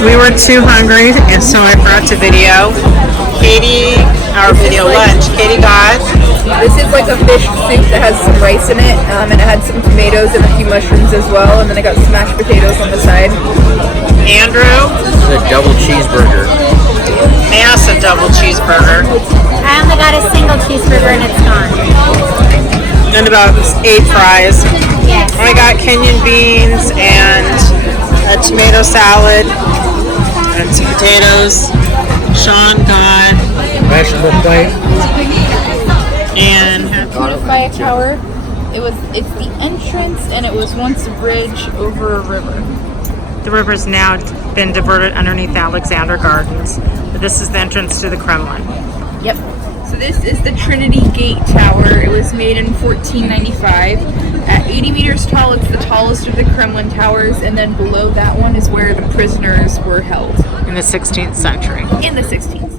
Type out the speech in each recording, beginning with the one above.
We were too hungry, and so I brought to video. Our video lunch. Katie got. This is like a fish soup that has some rice in it, and it had some tomatoes and a few mushrooms as well, and then I got smashed potatoes on the side. Andrew. This is a double cheeseburger. Massive double cheeseburger. I only got a single cheeseburger and it's gone. And about 8 fries. Yes. I got Kenyan beans and a tomato salad and some potatoes. Sean got Vegetable plate. and By a tower. It's the entrance, and it was once a bridge over a river. the river's now been diverted underneath Alexander Gardens. But this is the entrance to the Kremlin. Yep. So this is the Trinity Gate Tower. It was made in 1495. At 80 meters tall, it's the tallest of the Kremlin towers, and then below that one is where the prisoners were held. In the 16th century. In the 16th century.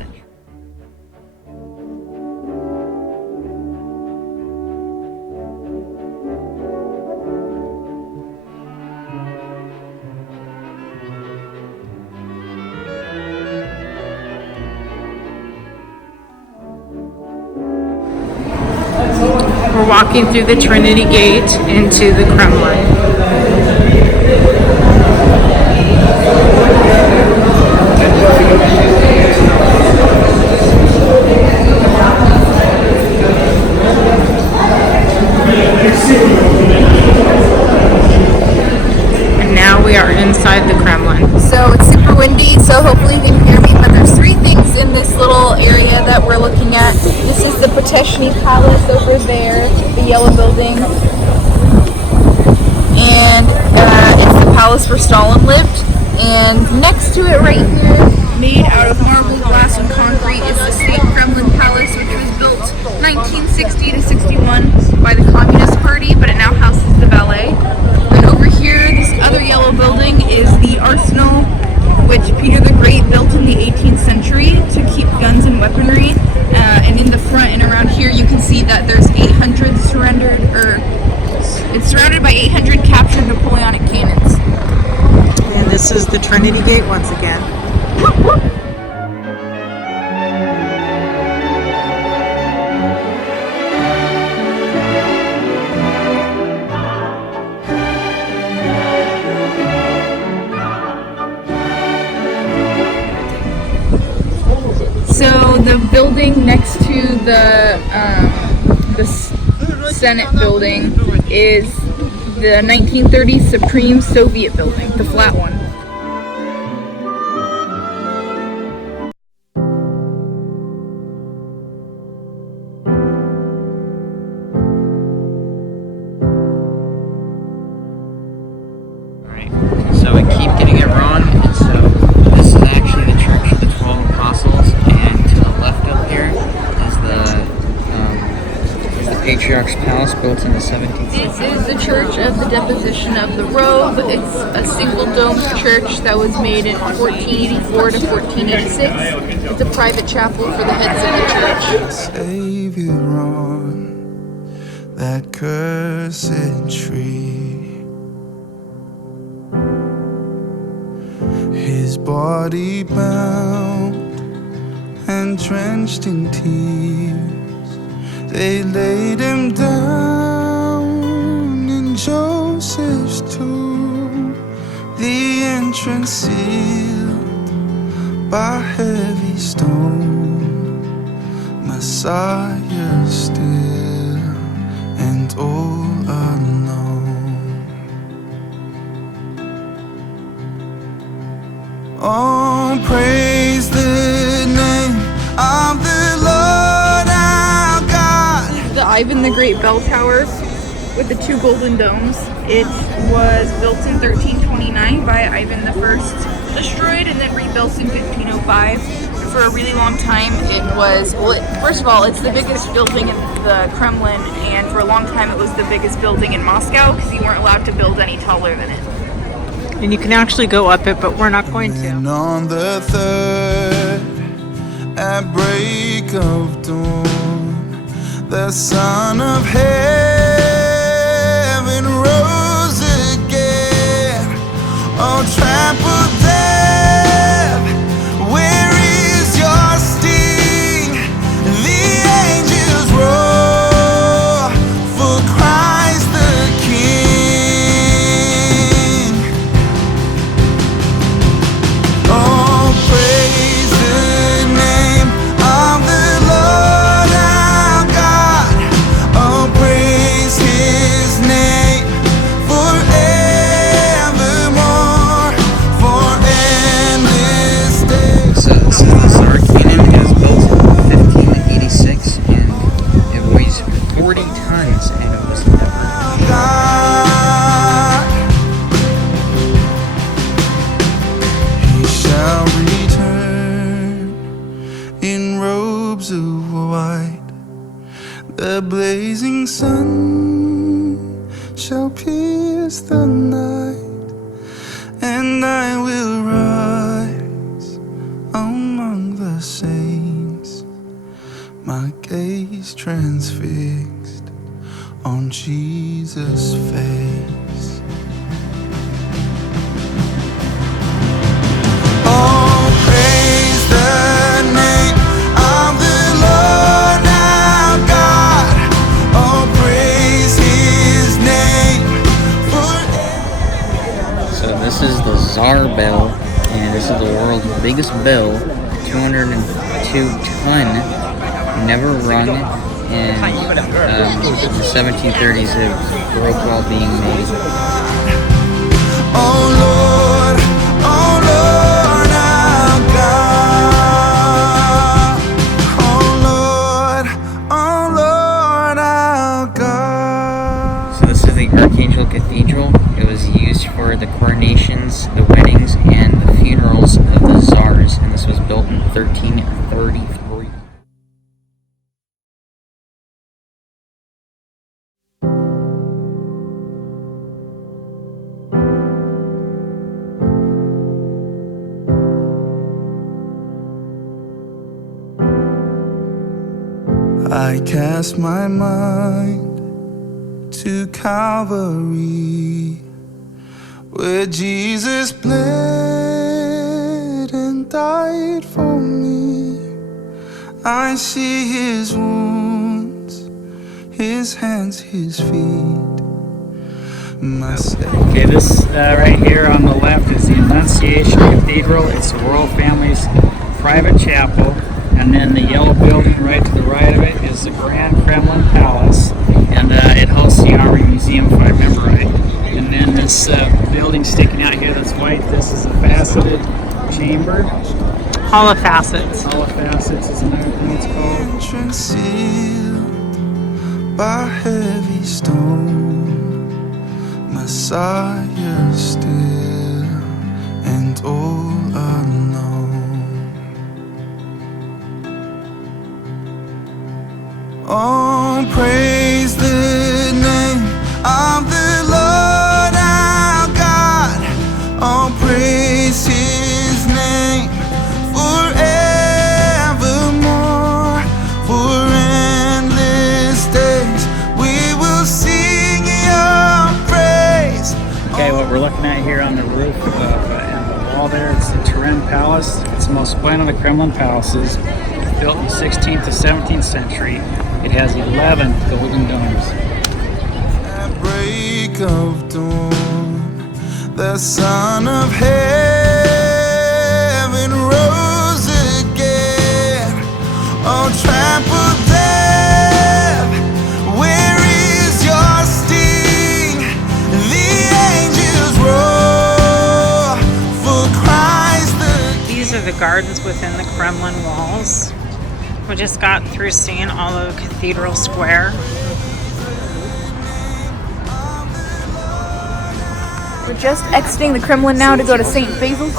We're walking through the Trinity Gate into the Kremlin. And now we are inside the Kremlin. So it's super windy, so hopefully you can hear me, but there's 3 things in this little area that we're looking at. This is the Poteshny Palace over there, the yellow building. And it's the palace where Stalin lived. And next to it right here, made out of marble, glass, and concrete, is the State Kremlin Palace, which was built 1960 to 61 by the Communist Party, but it now houses the ballet. And over here, this other yellow building is the arsenal, which Peter the Great built in the 18th century to keep guns and weaponry. And in the front and around here, you can see that there's 800 surrendered, or it's surrounded by 800 captured Napoleonic cannons. And this is the Trinity Gate once again. So the building next to the Senate building is the 1930s Supreme Soviet building, the flat one. Alright, so we keep getting it wrong, and so this is actually the Church of the 12 Apostles, and to the left up here is the Patriarch's Palace built in the 17th century. This is the Church of the Deposition of the Robe. It's a single-domed church that was made in 1484 to 1486. It's a private chapel for the heads of the church. Savior on that cursed tree, his body bound and drenched in tears. They laid him down in Joseph's tomb, the entrance sealed by heavy stone. Messiah still and all alone. Oh, praise the name of the Lord our God. The Ivan the Great Bell Tower with the 2 golden domes. It was built in 1329 by Ivan the First, destroyed and then rebuilt in 1505. For a really long time, it was, first of all, it's the biggest building in the Kremlin, and for a long time it was the biggest building in Moscow because you weren't allowed to build any taller than it. And you can actually go up it, but we're not going to. And on the 3rd, at break of dawn, the Son of Heaven rose again. Oh, trampled down Tsar bell, and this is the world's biggest bell, 202 ton, never rung, and in the 1730s it broke while being made. Oh Lord, our God. Oh Lord, our God. So this is the Archangel Cathedral. It was used for the coronations, the weddings, and the funerals of the czars, and this was built in 1333. I cast my mind to Calvary, where Jesus bled and died for me. I see his wounds, his hands, his feet, my Savior. Okay, this right here on the left is the Annunciation Cathedral. It's the royal family's private chapel. And then the yellow building right to the right of it is the Grand Kremlin Palace. And it hosts the Army Museum, if I remember right. And then this building sticking out here that's white, this is a faceted chamber. Hall of Facets. Hall of Facets is another thing it's called. Entrance sealed by heavy stone, Messiah still and all alone. Oh, praise the name of the Lord our God. Oh, praise his name forevermore. For endless days we will sing your praise. Okay, what we're looking at here on the roof and the wall there, it's the Turin Palace. It's the most splendid of the Kremlin palaces. Built in the 16th to 17th century. It has 11 golden domes. At break of dawn, the Son of Heaven rose again. Oh, trampled death, where is your sting? The angels roar for Christ the King. These are the gardens within the Kremlin walls. We just got through seeing all of Cathedral Square. We're just exiting the Kremlin now to go to St. Basil's.